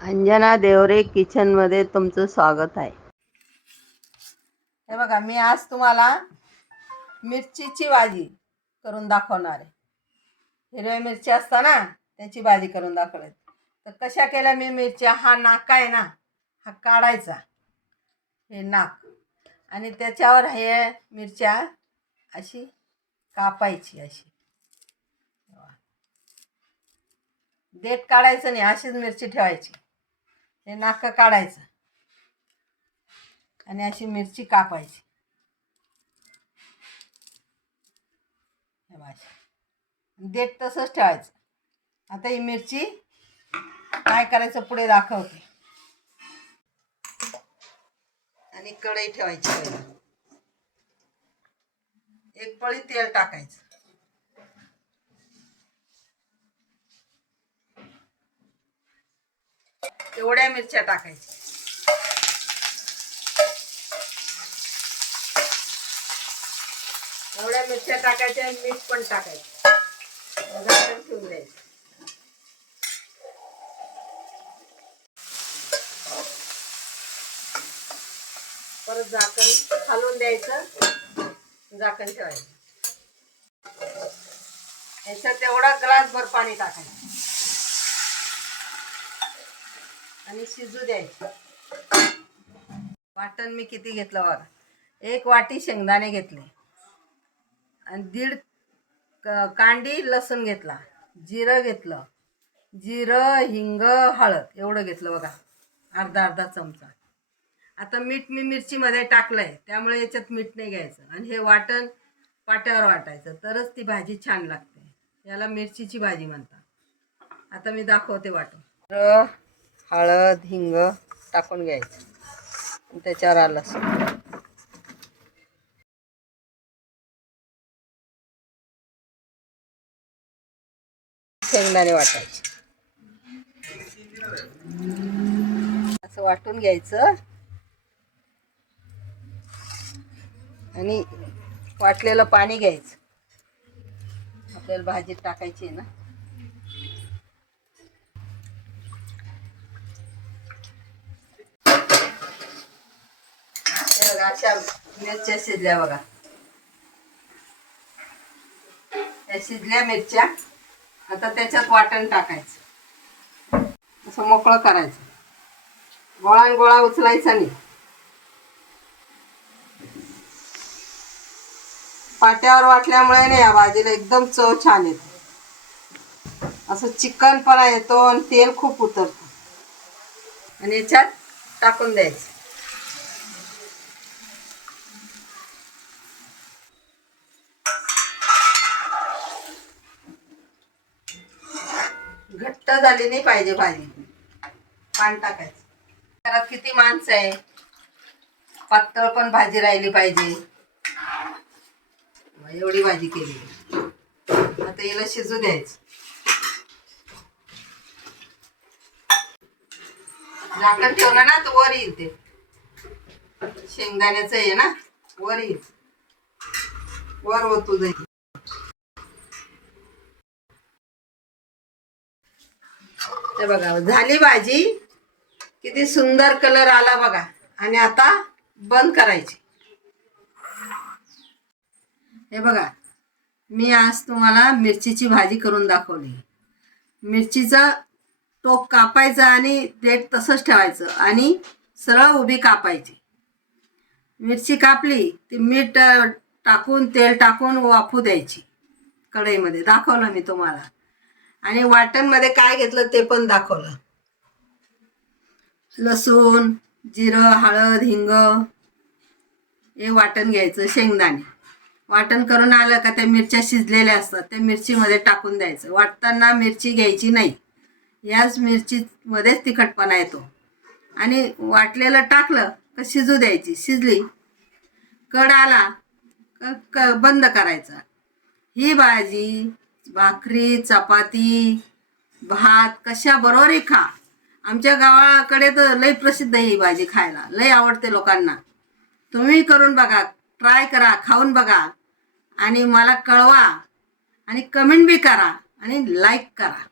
अंजना देवरे किचनमध्ये तुमचं स्वागत आहे. हे बघा मी आज तुम्हाला मिरचीची भाजी करून दाखवणार आहे. हिरव्या मिरची असता ना त्याची भाजी करून दाखवली. तर कशा केल्या मी मिरच्या? हा नाका आहे ना हा काढायचा. हे नाक. आणि त्याच्यावर हे मिरच्या अशी कापायची अशी. देठ काढायचं नाही अशीच मिरची ठेवायची. हे नाक काढायचं. आणि अशी मिरची कापायची. देठ तसंच ठेवायचं. आता ही मिरची काय करायचं पुढे दाखवते. आणि कढई ठेवायची एक पळी तेल टाकायचं. एवढ्या मिरच्या टाकायच्या. एवढ्या मिरच्या टाकायच्या आणि मीठ पण टाकायचं. झाकण ठेवून द्यायचं. परत झाकण खालून द्यायचं. झाकण ठेवायचं. याच्यात एवढा ग्लास भर पाणी टाकायचं. आणि शिजू द्यायचं. वाटण मी किती घेतलं बघा. एक वाटी शेंगदाणे घेतले. आणि दीड क- कांडी लसूण घेतला. जिरं घेतलं. जिरं हिंग हळद एवढं घेतलं बघा. अर्धा अर्धा चमचा. आता मीठ मी मिरचीमध्ये टाकलं आहे त्यामुळे याच्यात मीठ नाही घ्यायचं. आणि हे वाटण पाट्यावर वाटायचं. तरच ती भाजी छान लागते. याला मिरचीची भाजी म्हणतात. आता मी दाखवते वाटून हळद हिंग टाकून घ्यायचं. त्याच्यावर आलं शेंगदाणे वाटायचे. असं वाटून घ्यायचं. आणि वाटलेलं पाणी घ्यायचं. आपल्याला भाजीत टाकायची आहे ना. बघा अशा मिरच्या शिजल्या बघा. त्या शिजल्या मिरच्या. आता त्याच्यात वाटण टाकायचं. असं मोकळं करायचं. गोळा गोळा उचलायचा नाही. पाट्यावर वाटल्यामुळे नाही या भाजीला एकदम चव छान येते. असं चिकनपणा येतो आणि तेल खूप उतरतं. आणि याच्यात टाकून द्यायचं. घट्ट झाली नाही पाहिजे भाजी. पान टाकायचं. घरात किती माणसं आहे? पातळ पण भाजी राहिली पाहिजे. एवढी भाजी केली. आता हिला शिजू द्यायचं. झाकण ठेवलं ना तर वर येईल ते. शेंगदाण्याचं आहे ना वर येईल. वर होतो जाईल हे बघा झाली भाजी. किती सुंदर कलर आला बघा. आणि आता बंद करायची. हे बघा मी आज तुम्हाला मिरचीची भाजी करून दाखवली. मिरचीचा टोक कापायचा आणि देठ तसंच ठेवायचं आणि सरळ उभी कापायची. मिरची कापली ती मीठ टाकून तेल टाकून वाफू द्यायची. कढईमध्ये. दाखवलं मी तुम्हाला. आणि वाटणमध्ये काय घेतलं ते पण दाखवलं. लसूण जिरं हळद हिंग हे वाटण घ्यायचं शेंगदाणे. वाटण करून आलं का त्या मिरच्या शिजलेल्या असतात त्या मिरचीमध्ये टाकून द्यायचं. वाटताना मिरची घ्यायची नाही. याच मिरचीमध्येच तिखटपणा येतो. आणि वाटलेलं टाकलं का शिजू द्यायची. शिजली कड आला क बंद करायचा. ही भाजी भाकरी चपाती भात कशा बरोबरही खा. आमच्या गावाकडे तर लई प्रसिद्ध आहे ही भाजी खायला. लई आवडते लोकांना. तुम्ही करून बघा ट्राय करा खाऊन बघा. आणि मला कळवा आणि कमेंट बी करा आणि लाईक करा.